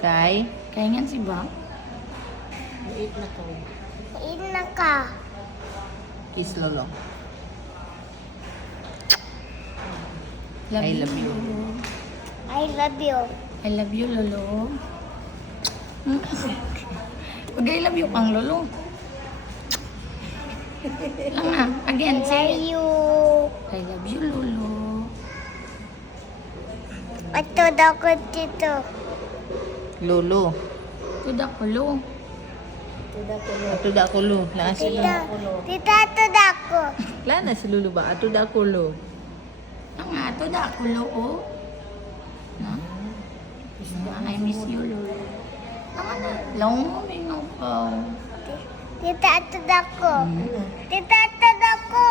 Kay? Kaya nga si ba? Wait na to. Wait na ka. Kiss Lolo. Love I love you. I love you. I love you, Lolo. Pag I love you kang Lolo. Lang nga. Again, Love say it. you. I love you, Lolo. Ito daw ko dito. Lolo. Tuda ko, Lo. Ato da ko lo. Laan si Lolo. Tita, tita, ito daw ko. Laan na si Lolo ba? Ato da ko lo. Lang nga, tuda ko, Lo. Oh. Na? I miss you, Lolo. Lang na. Long mo, minong ko. Tita, ito daw ko. Tita, ito daw ko.